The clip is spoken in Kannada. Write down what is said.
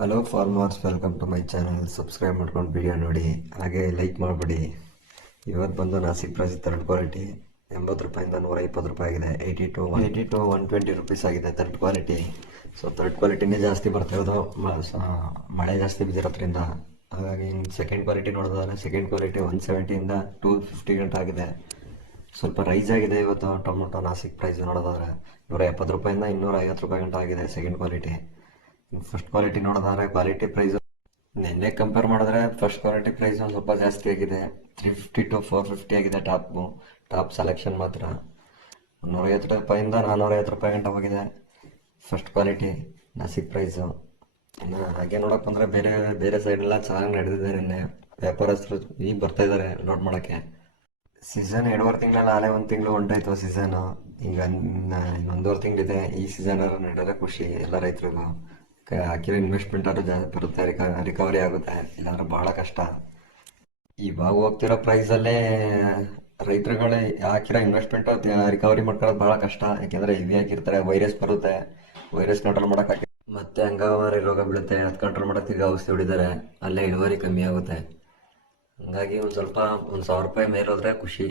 Hello farmers, welcome to my channel. Subscribe ಮಾಡ್ಕೊಂಡು ವಿಡಿಯೋ ನೋಡಿ, ಹಾಗೆ ಲೈಕ್ ಮಾಡಿಬಿಡಿ. ಇವತ್ತು ಬಂದು ನಾಸಿಕ್ ಪ್ರೈಸ್ ಥರ್ಡ್ ಕ್ವಾಲಿಟಿ 80 ರೂಪಾಯಿಂದ 120 ರೂಪಾಯಿ ಆಗಿದೆ. 80 to 120 ರುಪೀಸ್ ಆಗಿದೆ ಥರ್ಡ್ ಕ್ವಾಲಿಟಿ. ಸೊ ಥರ್ಡ್ ಕ್ವಾಲಿಟಿನೇ ಜಾಸ್ತಿ ಬರ್ತಿರೋದು, ಮಳೆ ಜಾಸ್ತಿ ಬಿದ್ದಿರೋದ್ರಿಂದ. ಹಾಗಾಗಿ ಸೆಕೆಂಡ್ ಕ್ವಾಲಿಟಿ ನೋಡೋದಾದ್ರೆ ಸೆಕೆಂಡ್ ಕ್ವಾಲಿಟಿ 170ಇಂದ 250 ಗಂಟೆ ಆಗಿದೆ. ಸ್ವಲ್ಪ ರೈಸ್ ಆಗಿದೆ ಇವತ್ತು ಟೊಮೊಟೊ ನಾಸಿಕ್ ಪ್ರೈಸ್ ನೋಡೋದಾದ್ರೆ 170 ರೂಪಾಯಿಂದ 250 ರೂಪಾಯಿ ಗಂಟೆ ಆಗಿದೆ ಸೆಕೆಂಡ್ ಕ್ವಾಲಿಟಿ. ಫಸ್ಟ್ ಕ್ವಾಲಿಟಿ ನೋಡೋದಾದ್ರೆ ಕ್ವಾಲಿಟಿ ಪ್ರೈಸು ನಿನ್ನೆ ಕಂಪೇರ್ ಮಾಡಿದ್ರೆ ಫಸ್ಟ್ ಕ್ವಾಲಿಟಿ ಪ್ರೈಸ್ ಒಂದು ಸ್ವಲ್ಪ ಜಾಸ್ತಿ ಆಗಿದೆ. 350 to 450 ಆಗಿದೆ ಟಾಪ್ ಸೆಲೆಕ್ಷನ್ ಮಾತ್ರ. 150 ರೂಪಾಯಿಂದ 450 ರೂಪಾಯಿ ಗಂಟೆ ಹೋಗಿದೆ ಫಸ್ಟ್ ಕ್ವಾಲಿಟಿ ನಾಸಿಕ್ ಪ್ರೈಸು. ಇನ್ನು ಹಾಗೆ ನೋಡೋಕೆ ಬಂದರೆ ಬೇರೆ ಬೇರೆ ಸೈಡೆಲ್ಲ ಚೆನ್ನಾಗಿ ನಡೆದಿದೆ. ನಿನ್ನೆ ವ್ಯಾಪಾರಸ್ಥರು ಈಗ ಬರ್ತಾ ಇದ್ದಾರೆ ಲೋಡ್ ಮಾಡೋಕ್ಕೆ. ಸೀಸನ್ 2.5 ತಿಂಗಳಲ್ಲಿ ಆಲೇ 1 ತಿಂಗಳು ಹೊಂಟಾಯ್ತು ಸೀಸನು. ಈಗ ಇನ್ನೊಂದೂವರೆ ತಿಂಗಳಿದೆ. ಈ ಸೀಸನ್ ನಡೆದ್ರೆ ಖುಷಿ ಎಲ್ಲ ರೈತರಿಗೂ. ಹಾಕಿರೋ ಇನ್ವೆಸ್ಟ್ಮೆಂಟ್ ಆದ್ರೂ ಬರುತ್ತೆ, ರಿಕವರಿ ಆಗುತ್ತೆ. ಇಲ್ಲಾಂದ್ರೆ ಬಹಳ ಕಷ್ಟ. ಇವಾಗ ಹೋಗ್ತಿರೋ ಪ್ರೈಸಲ್ಲೇ ರೈತರುಗಳೇ ಹಾಕಿರೋ ಇನ್ವೆಸ್ಟ್ಮೆಂಟ್ ರಿಕವರಿ ಮಾಡ್ಕೊಳ್ಳೋದು ಬಹಳ ಕಷ್ಟ. ಯಾಕೆಂದ್ರೆ ಹೆವಿ ಹಾಕಿರ್ತಾರೆ, ವೈರಸ್ ಬರುತ್ತೆ, ವೈರಸ್ ಕಂಟ್ರೋಲ್ ಮಾಡೋಕೆ ಮತ್ತೆ ಅಂಗಮಾರಿ ರೋಗ ಬೀಳುತ್ತೆ, ಅದು ಕಂಟ್ರೋಲ್ ಮಾಡೋಕೆ ತಿರ್ಗಿ ಔಷಧಿ ಹೊಡಿತಾರೆ, ಅಲ್ಲೇ ಇಳುವರಿ ಕಮ್ಮಿ ಆಗುತ್ತೆ. ಹಂಗಾಗಿ ಒಂದು ಸ್ವಲ್ಪ 1,000 ರೂಪಾಯಿ ಮೇಲೆ ಹೋದ್ರೆ ಖುಷಿ.